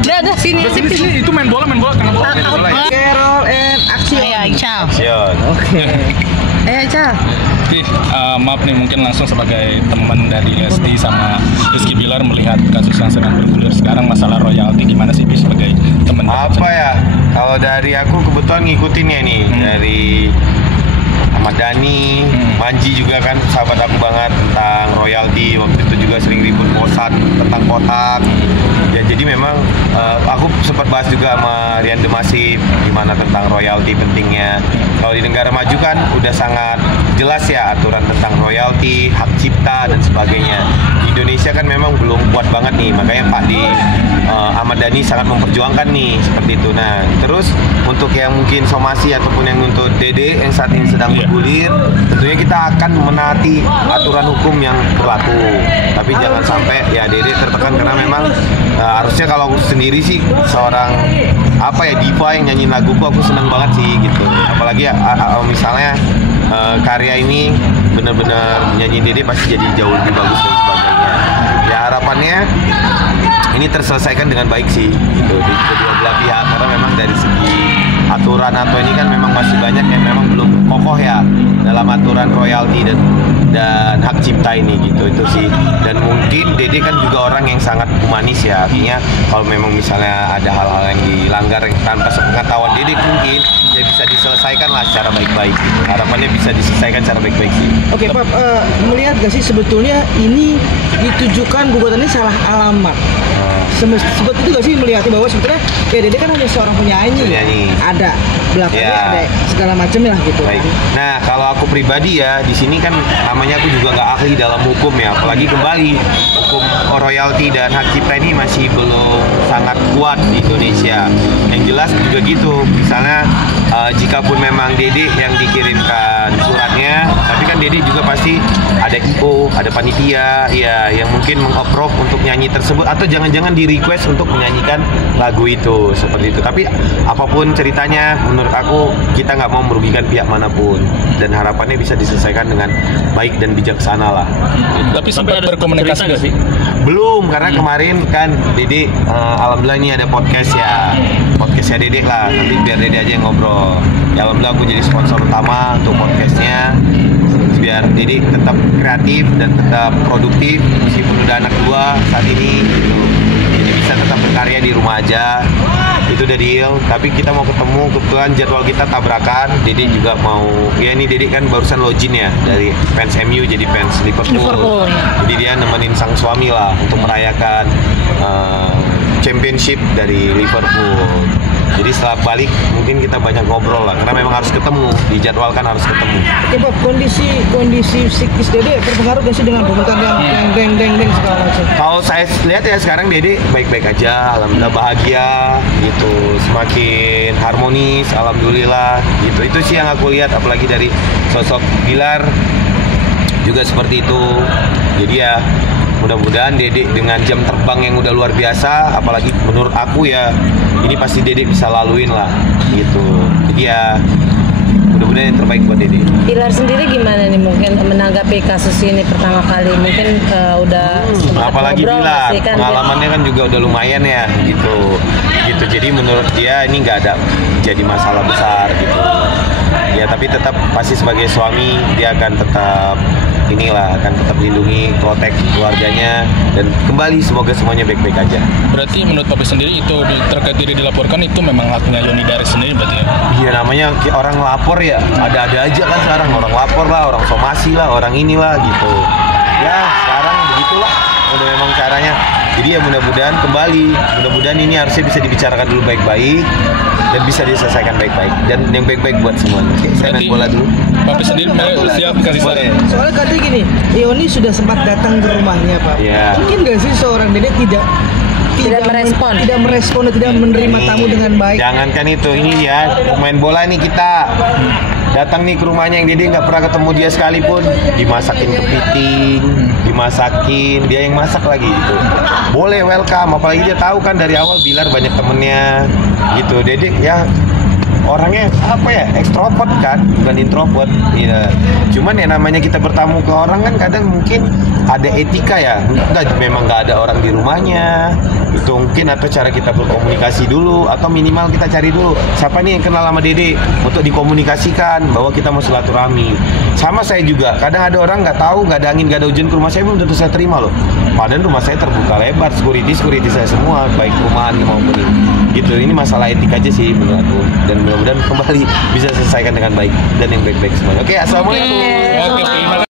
Udah sini. Itu main bola tengah bola. Carol and action. Ayo, ciao. Oke. Ca. Maaf nih, mungkin langsung sebagai teman dari Lesti sama Rizky Bilar melihat kasus yang sedang bergulir sekarang, masalah royalti, gimana sih sebagai teman? Apa ya? Kalau dari aku kebetulan ngikutin ya nih dari Ahmad Dhani, Manji juga kan sahabat aku banget tentang royalti. Waktu itu juga sering ribut bosan tentang kotak. Ya jadi memang aku sempat bahas juga sama Rian Demasif gimana tentang royalti pentingnya. Kalau di negara maju kan udah sangat jelas ya aturan tentang royalti, hak cipta dan sebagainya. Di Indonesia kan memang belum kuat banget nih, makanya Pak Ahmad Dhani sangat memperjuangkan nih seperti itu. Nah, terus untuk yang mungkin somasi ataupun yang untuk Dede yang saat ini sedang bergulir, tentunya kita akan menaati aturan hukum yang berlaku. Tapi jangan sampai ya Dede tertekan karena memang harusnya kalau aku sendiri sih seorang diva yang nyanyiin laguku, aku senang banget sih gitu. Apalagi ya misalnya karya ini benar-benar nyanyi Dede pasti jadi jauh lebih bagus dan sebagainya. Ya harapannya ini terselesaikan dengan baik sih gitu di kedua belah pihak, karena memang dari segi aturan atau ini kan memang masih banyak yang memang belum kokoh ya dalam aturan royalti dan hak cipta ini gitu, itu sih. Dan mungkin Dede kan juga orang yang sangat humanis ya, artinya kalau memang misalnya ada hal-hal yang dilanggar tanpa sepengetahuan Dede mungkin ya bisa diselesaikan lah secara baik-baik gitu. Harapannya bisa diselesaikan secara baik-baik sih. Oke Pak, melihat gak sih sebetulnya ini ditujukan gugatannya salah alamat? Seperti itu gak sih melihatnya bahwa sebetulnya ya Dede kan hanya seorang penyanyi. Ada belakangnya ada segala macam lah gitu. Baik. Nah kalau aku pribadi ya di sini kan namanya aku juga nggak ahli dalam hukum ya, apalagi kembali hukum royalti dan hak cipta ini masih belum sangat kuat di Indonesia. Yang jelas juga gitu, misalnya jikapun memang Dede yang dikirimkan suratnya, tapi kan Dede juga pasti ada IO, ada panitia ya yang mungkin meng-approve untuk nyanyi tersebut, atau jangan-jangan di request untuk menyanyikan lagu itu seperti itu. Tapi apapun ceritanya, menurut aku kita nggak mau merugikan pihak manapun dan harapannya bisa diselesaikan dengan baik dan bijaksana lah. Tapi sempat berkomunikasi nggak sih? Belum, karena kemarin kan Dede alhamdulillah ini ada podcastnya Dede lah, nanti biar Dede aja yang ngobrol. Ya alhamdulillah aku jadi sponsor utama untuk podcastnya biar Dede tetap kreatif dan tetap produktif meskipun udah anak dua saat ini gitu. Jadi bisa tetap berkarya di rumah aja, itu udah deal. Tapi kita mau ketemu, kebetulan jadwal kita tabrakan. Dede juga mau, ya ini Dede kan barusan login ya dari fans MU jadi fans Liverpool. Jadi dia nemenin sang suami lah untuk merayakan championship dari Liverpool. Jadi setelah balik mungkin kita banyak ngobrol lah, karena memang harus ketemu, dijadwalkan harus ketemu. Oke Bob, kondisi psikis Dede berpengaruh gak sih dengan komentar yang deng segala macam? Kalau saya lihat ya sekarang Dede baik-baik aja, alhamdulillah bahagia gitu, semakin harmonis, alhamdulillah gitu. Itu sih yang aku lihat, apalagi dari sosok Bilar juga seperti itu. Jadi ya mudah-mudahan Dede dengan jam terbang yang udah luar biasa, apalagi menurut aku ya ini pasti Dede bisa laluin lah gitu. Jadi ya mudah-mudahan yang terbaik buat Dede. Bilar sendiri gimana nih mungkin menanggapi kasus ini pertama kali? Mungkin udah apalagi Bilar kan, pengalamannya kan juga udah lumayan ya gitu. Jadi menurut dia ini nggak ada jadi masalah besar gitu. Ya tapi tetap pasti sebagai suami dia akan tetap akan tetap lindungi, protek keluarganya, dan kembali semoga semuanya baik-baik aja. Berarti menurut Papi sendiri itu terkait diri dilaporkan itu memang haknya Yoni Dares sendiri berarti ya? Iya, namanya orang lapor ya, ada-ada aja kan sekarang, orang lapor lah, orang somasi lah, orang inilah gitu. Ya sekarang begitulah, udah memang caranya. Jadi ya mudah-mudahan ini harusnya bisa dibicarakan dulu baik-baik dan bisa diselesaikan baik-baik dan yang baik-baik buat semuanya. Oke, saya main bola dulu. Papi sendiri siap kasih saran. Soalnya katanya gini, Yoni sudah sempat datang ke rumahnya Pak. Yeah. Mungkin gak sih seorang Dede tidak merespon, tidak menerima tamu dengan baik? Jangankan itu, ini ya main bola nih kita. Datang nih ke rumahnya yang Dede nggak pernah ketemu dia sekalipun, dimasakin kepiting, dia yang masak lagi gitu. Boleh welcome, apalagi dia tahu kan dari awal Bilar banyak temennya gitu. Dede ya orangnya apa ya, ekstrovert kan, bukan introvert. Iya. Cuman ya namanya kita bertamu ke orang kan kadang mungkin ada etika ya. Memang nggak ada orang di rumahnya. Itu mungkin atau cara kita berkomunikasi dulu atau minimal kita cari dulu siapa nih yang kenal sama Dede untuk dikomunikasikan bahwa kita mau silaturahmi. Sama saya juga, kadang ada orang nggak tahu, nggak ada angin, nggak ada hujan ke rumah saya belum tentu saya terima loh. Padahal rumah saya terbuka lebar, security saya semua, baik rumahan maupun ini. Gitu, ini masalah etik aja sih menurut aku. Dan mudah-mudahan kembali bisa selesaikan dengan baik dan yang baik-baik semuanya. Oke, assalamualaikum. Oke, terima kasih.